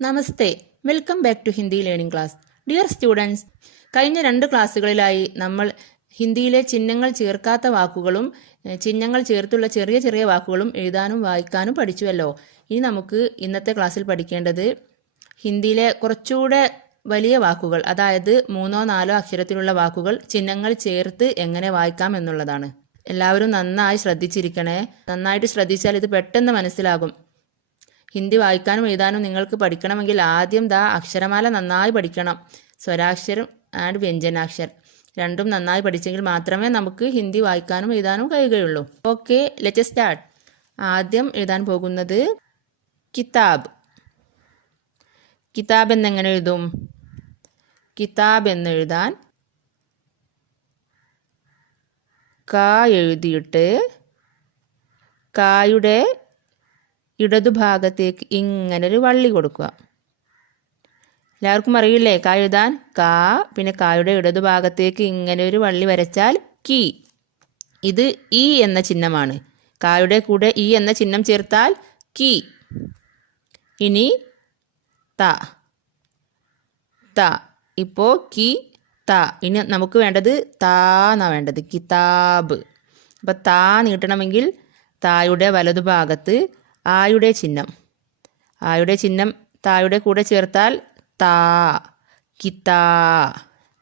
Namaste, welcome back to Hindi learning class. Dear students, കഴിഞ്ഞ 2 ക്ലാസ്സുകളിലായി നമ്മൾ ഹിന്ദിയിലെ ചിഹ്നങ്ങൾ ചേർക്കാത്ത വാക്കുകളും ചിഹ്നങ്ങൾ ചേർത്തുള്ള ചെറിയ ചെറിയ വാക്കുകളും എഴുതാനും വായിക്കാനും പഠിച്ചുവല്ലോ. ഇനി നമുക്ക് ഇന്നത്തെ ക്ലാസ്സിൽ പഠിക്കേണ്ടത് ഹിന്ദിയിലെ കുറച്ചുകൂടെ വലിയ വാക്കുകൾ, അതായത് 3-4 അക്ഷരത്തിലുള്ള വാക്കുകൾ ചിഹ്നങ്ങൾ ചേർത്ത് എങ്ങനെ വായിക്കാം എന്നുള്ളതാണ്. എല്ലാവരും നന്നായി ശ്രദ്ധിച്ചിരിക്കണേ. നന്നായിട്ട് ശ്രദ്ധിച്ചാൽ ഇത് പെട്ടെന്ന് മനസ്സിലാകും. ഹിന്ദി വായിക്കാനും എഴുതാനും നിങ്ങൾക്ക് പഠിക്കണമെങ്കിൽ ആദ്യം അക്ഷരമാല നന്നായി പഠിക്കണം. സ്വരാക്ഷരം ആൻഡ് വ്യഞ്ജനാക്ഷരം രണ്ടും നന്നായി പഠിച്ചെങ്കിൽ മാത്രമേ നമുക്ക് ഹിന്ദി വായിക്കാനും എഴുതാനും കഴിയുകയുള്ളൂ. Okay, let us start. ആദ്യം എഴുതാൻ പോകുന്നത് കിതാബ്. കിതാബ് എന്നെങ്ങനെ എഴുതും? കിതാബ് എന്നെഴുതാൻ കാ എഴുതിയിട്ട് കായുടെ ഇടതുഭാഗത്തേക്ക് ഇങ്ങനൊരു വള്ളി കൊടുക്കുക. എല്ലാവർക്കും അറിയില്ലേ കാ എഴുതാൻ? കാ, പിന്നെ കായുടെ ഇടതുഭാഗത്തേക്ക് ഇങ്ങനെ ഒരു വള്ളി വരച്ചാൽ കി. ഇത് ഇ എന്ന ചിഹ്നമാണ്. കായുടെ കൂടെ ഇ എന്ന ചിഹ്നം ചേർത്താൽ കി. ഇനി ത. ത. ഇപ്പോൾ കി ത. ഇനി നമുക്ക് വേണ്ടത് താ എന്നാണ് വേണ്ടത്. കിതാബ്. അപ്പം താ നീട്ടണമെങ്കിൽ തായുടെ വലതുഭാഗത്ത് ആയുടെ ചിഹ്നം തായുടെ കൂടെ ചേർത്താൽ താ. കിതാ.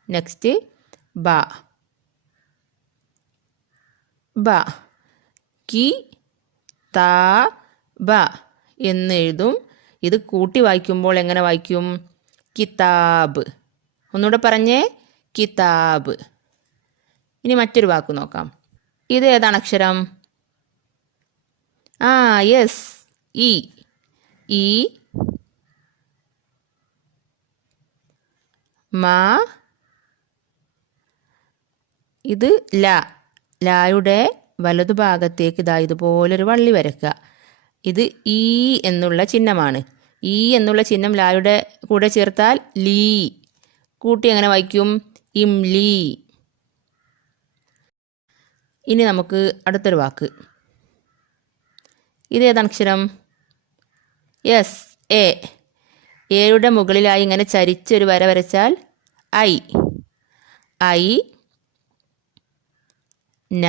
നെക്സ്റ്റ് ബ. ബ. കി താ ബ എന്ന് എഴുതും. ഇത് കൂട്ടി വായിക്കുമ്പോൾ എങ്ങനെ വായിക്കും? കിതാബ്. ഒന്നുകൂടെ പറഞ്ഞേ, കിതാബ്. ഇനി മറ്റൊരു വാക്ക് നോക്കാം. ഇത് ഏതാണ് അക്ഷരം? Yes, E. ഇ. മാ. ഇത് ല. ലായുടെ വലതുഭാഗത്തേക്ക് ഇതുപോലൊരു വള്ളി വരയ്ക്കുക. ഇത് ഈ എന്നുള്ള ചിഹ്നമാണ്. ഈ എന്നുള്ള ചിഹ്നം ലായുടെ കൂടെ ചേർത്താൽ ലീ. കൂട്ടി എങ്ങനെ വായിക്കും? ഇംലി. ഇനി നമുക്ക് അടുത്തൊരു വാക്ക്. ഇത് ഏതാണ് അക്ഷരം? Yes, A. എയുടെ മുകളിലായി ഇങ്ങനെ ചരിച്ചൊരു വര വരച്ചാൽ ഐ. ഐ. ന.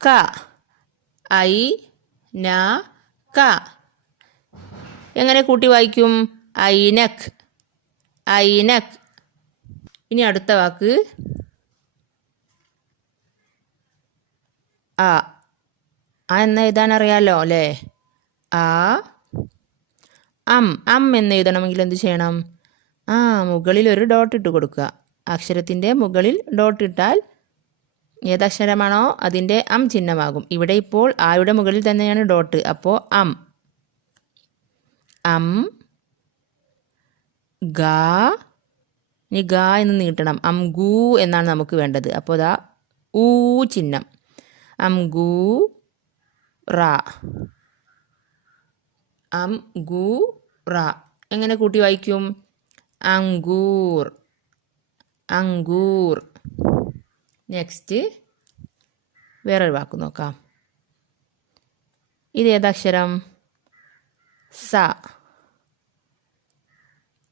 ക. ഐ ന ക. എങ്ങനെ കൂട്ടി വായിക്കും? ഐനക്. ഐനക്. ഇനി അടുത്ത വാക്ക് ആ. ആ എന്ന് എഴുതാൻ അറിയാലോ അല്ലേ? ആ. അം എന്ന് എഴുതണമെങ്കിൽ എന്ത് ചെയ്യണം? മുകളിൽ ഒരു ഡോട്ട് ഇട്ട് കൊടുക്കുക. അക്ഷരത്തിൻ്റെ മുകളിൽ ഡോട്ട് ഇട്ടാൽ ഏതക്ഷരമാണോ അതിൻ്റെ ചിഹ്നമാകും. ഇവിടെ ഇപ്പോൾ ആയുടെ മുകളിൽ തന്നെയാണ് ഡോട്ട്. അപ്പോൾ അം. ഗാ. ഇനി ഗാ എന്ന് നീട്ടണം. ഗൂ എന്നാണ് നമുക്ക് വേണ്ടത്. അപ്പോൾ ഊ ചിഹ്നം. ഗൂ റ. ഗൂ റ. എങ്ങനെ കൂട്ടി വായിക്കും? അങ്കൂർ. അങ്കൂർ. നെക്സ്റ്റ് വേറൊരു വാക്ക് നോക്കാം. ഇത് ഏതക്ഷരം? സ.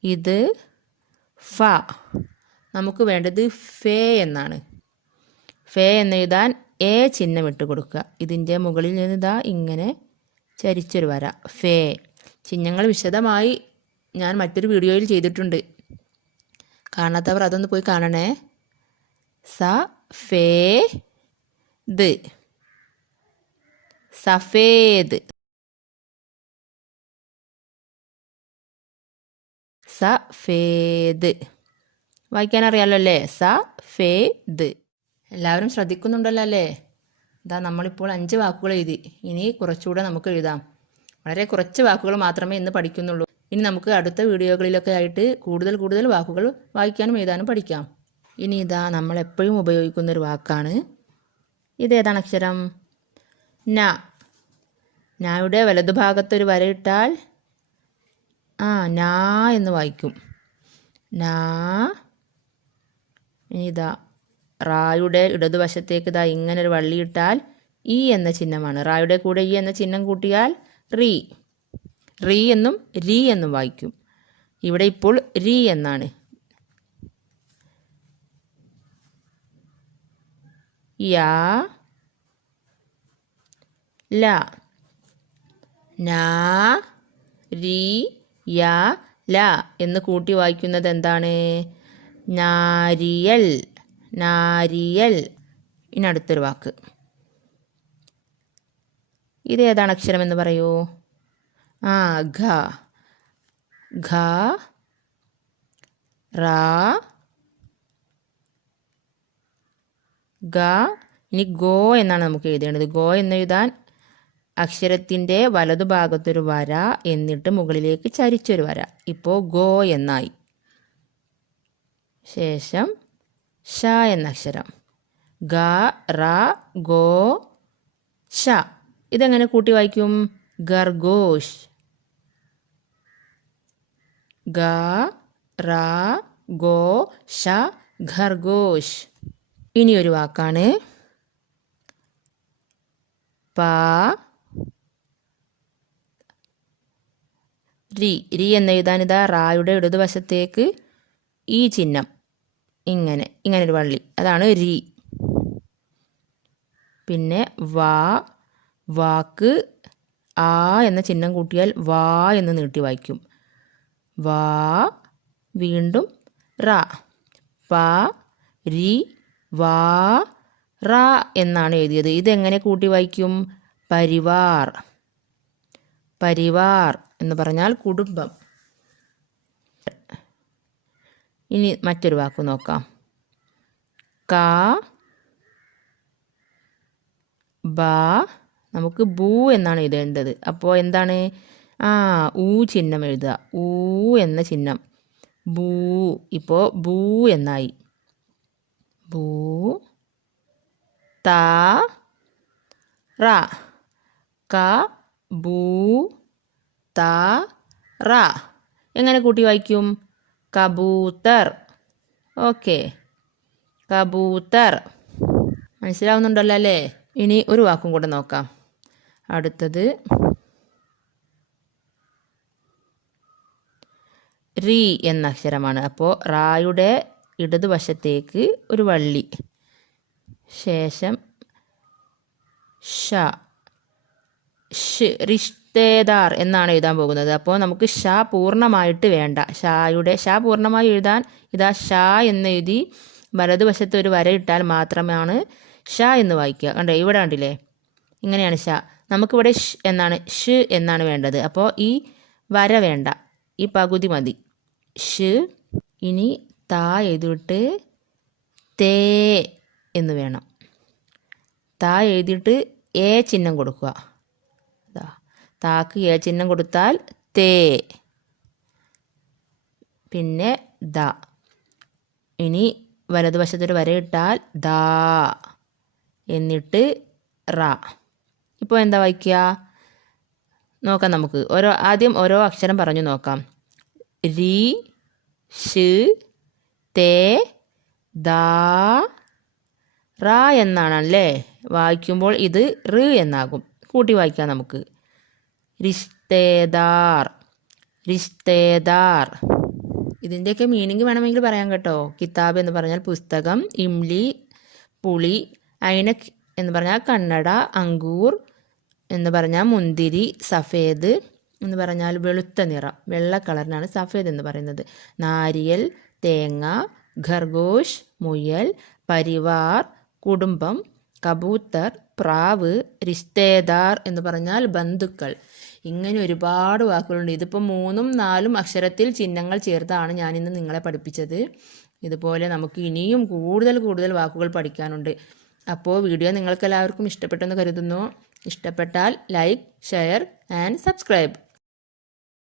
ഇത് ഫ. നമുക്ക് വേണ്ടത് ഫേ എന്നാണ്. ഫേ എന്നെഴുതാൻ എ ചിഹ്നം ഇട്ട് കൊടുക്കുക. ഇതിൻ്റെ മുകളിൽ നിന്ന് ഇങ്ങനെ ചരിച്ചൊരു വര. ഫേ. ചിഹ്നങ്ങൾ വിശദമായി ഞാൻ മറ്റൊരു വീഡിയോയിൽ ചെയ്തിട്ടുണ്ട്. കാണാത്തവർ അതൊന്ന് പോയി കാണണേ. സ ഫേ ദ്. സഫേദ്. സഫേദ്. വായിക്കാൻ അറിയാലോ അല്ലേ? സഫേദ്. എല്ലാവരും ശ്രദ്ധിക്കുന്നുണ്ടല്ലോ അല്ലേ? നമ്മളിപ്പോൾ 5 വാക്കുകൾ എഴുതി. ഇനി കുറച്ചുകൂടെ നമുക്ക് എഴുതാം. വളരെ കുറച്ച് വാക്കുകൾ മാത്രമേ ഇന്ന് പഠിക്കുന്നുള്ളൂ. ഇനി നമുക്ക് അടുത്ത വീഡിയോകളിലൊക്കെ ആയിട്ട് കൂടുതൽ വാക്കുകൾ വായിക്കാനും എഴുതാനും പഠിക്കാം. ഇനി നമ്മൾ എപ്പോഴും ഉപയോഗിക്കുന്നൊരു വാക്കാണ്. ഇതേതാണ് അക്ഷരം? ന. നായുടെ വലതുഭാഗത്തൊരു വരയിട്ടാൽ നാ എന്ന് വായിക്കും. നാ. ഇനി റായുടെ ഇടതുവശത്തേക്ക് ഇങ്ങനൊരു വള്ളിയിട്ടാൽ ഇ എന്ന ചിഹ്നമാണ്. റായുടെ കൂടെ ഇ എന്ന ചിഹ്നം കൂട്ടിയാൽ റീ. റീ എന്നും രീ എന്നും വായിക്കും. ഇവിടെ ഇപ്പോൾ രീ എന്നാണ്. യാ, ല. നാ, രീ, യാ, ല എന്ന് കൂട്ടി വായിക്കുന്നത് എന്താണ്? നാരിയൽ. നാരിയൽ. ഇനി അടുത്തൊരു വാക്ക്. ഇത് ഏതാണ് അക്ഷരം എന്ന് പറയൂ? ഘ. ഘ, റാ, ഗ. ഇനി ഗോ എന്നാണ് നമുക്ക് എഴുതേണ്ടത്. ഗോ എന്നെഴുതാൻ അക്ഷരത്തിൻ്റെ വലതുഭാഗത്തൊരു വര, എന്നിട്ട് മുകളിലേക്ക് ചരിച്ചൊരു വര. ഇപ്പോൾ ഗോ എന്നായി. ശേഷം ഷ എന്ന അക്ഷരം. ഗ, റ, ഗോ, ഷ. ഇതെങ്ങനെ കൂട്ടി വായിക്കും? ഖർഗോഷ്. ഗ, റ, ഗോ, ഷ, ഖർഗോഷ്. ഇനിയൊരു വാക്കാണ് പ, രി. രി എന്നെഴുതാൻ ഇതാ റായുടെ ഇടതുവശത്തേക്ക് ഈ ചിഹ്നം, ഇങ്ങനൊരു വള്ളി, അതാണ് രി. പിന്നെ വാ. വാക്ക് ആ എന്ന ചിഹ്നം കൂട്ടിയാൽ വാ എന്ന് നീട്ടി വായിക്കും. വാ, വീണ്ടും റാ. പ, രി, വാ, റാ എന്നാണ് എഴുതിയത്. ഇതെങ്ങനെ കൂട്ടി വായിക്കും? പരിവാർ. പരിവാർ എന്ന് പറഞ്ഞാൽ കുടുംബം. ഇനി മറ്റൊരു വാക്ക് നോക്കാം. ക, ബ. നമുക്ക് ബൂ എന്നാണ് എഴുതേണ്ടത്. അപ്പോൾ എന്താണ്? ഊ ചിഹ്നം എഴുതുക. ഊ എന്ന ചിഹ്നം. ബൂ. ഇപ്പോൾ ബൂ എന്നായി. ബൂ, ത, റ. ക, ബൂ, ത, റ. എങ്ങനെ കൂട്ടി വായിക്കും? കബൂത്തർ. ഓക്കെ, കബൂത്തർ. മനസ്സിലാവുന്നുണ്ടല്ലോ അല്ലേ? ഇനി ഒരു വാക്കും കൂടെ നോക്കാം. അടുത്തത് റി എന്ന അക്ഷരമാണ്. അപ്പോൾ റായുടെ ഇടതുവശത്തേക്ക് ഒരു വള്ളി, ശേഷം ഷ. റിഷ്തേദാർ എന്നാണ് എഴുതാൻ പോകുന്നത്. അപ്പോൾ നമുക്ക് ഷ പൂർണ്ണമായിട്ട് വേണ്ട. ഷ പൂർണ്ണമായി എഴുതാൻ ഇതാ ഷ എന്നെഴുതി വലതുവശത്ത് ഒരു വര ഇട്ടാൽ മാത്രമാണ് ഷ എന്ന് വായിക്കുക. കണ്ടോ, ഇവിടെ കണ്ടില്ലേ? ഇങ്ങനെയാണ് ഷ. നമുക്കിവിടെ ഷ് എന്നാണ് വേണ്ടത്. അപ്പോൾ ഈ വര വേണ്ട, ഈ പകുതി മതി. ഷ്. ഇനി താ എഴുതിയിട്ട് തേ എന്ന് വേണം. താ എഴുതിയിട്ട് എ ചിഹ്നം കൊടുക്കുക. താക്ക് എ ചിഹ്നം കൊടുത്താൽ തേ. പിന്നെ ദ. ഇനി വലതുവശത്തൊരു വര ഇട്ടാൽ ദാ, എന്നിട്ട് റ. ഇപ്പോൾ എന്താ വായിക്കുക നോക്കാം നമുക്ക്. ആദ്യം ഓരോ അക്ഷരം പറഞ്ഞു നോക്കാം. രി, ഷ്, തേ, ദാ, റ എന്നാണല്ലേ വായിക്കുമ്പോൾ ഇത് റ് എന്നാകും. കൂട്ടി വായിക്കാം നമുക്ക്. റിഷ്തേദാർ. റിഷ്തേദാർ. ഇതിൻ്റെയൊക്കെ മീനിങ് വേണമെങ്കിൽ പറയാം കേട്ടോ. കിതാബ് എന്ന് പറഞ്ഞാൽ പുസ്തകം, ഇംലി പുളി, ഐനക് എന്ന് പറഞ്ഞാൽ കണ്ണട, അങ്കൂർ എന്ന് പറഞ്ഞാൽ മുന്തിരി, സഫേദ് എന്ന് പറഞ്ഞാൽ വെളുത്ത നിറം, വെള്ള കളറിനാണ് സഫേദ് എന്ന് പറയുന്നത്. നാരിയൽ തേങ്ങ, ഖർഗോഷ് മുയൽ, പരിവാർ കുടുംബം, കബൂത്തർ പ്രാവ്, റിഷ്തേദാർ എന്ന് പറഞ്ഞാൽ ബന്ധുക്കൾ. ഇങ്ങനെ ഒരുപാട് വാക്കുകളുണ്ട്. ഇതിപ്പോൾ 3ഉം 4ഉം അക്ഷരത്തിൽ ചിഹ്നങ്ങൾ ചേർത്താണ് ഞാനിന്ന് നിങ്ങളെ പഠിപ്പിച്ചത്. ഇതുപോലെ നമുക്ക് ഇനിയും കൂടുതൽ വാക്കുകൾ പഠിക്കാനുണ്ട്. അപ്പോൾ വീഡിയോ നിങ്ങൾക്ക് എല്ലാവർക്കും ഇഷ്ടപ്പെട്ടെന്ന് കരുതുന്നു. ഇഷ്ടപ്പെട്ടാൽ ലൈക്ക്, ഷെയർ ആൻഡ് സബ്സ്ക്രൈബ്.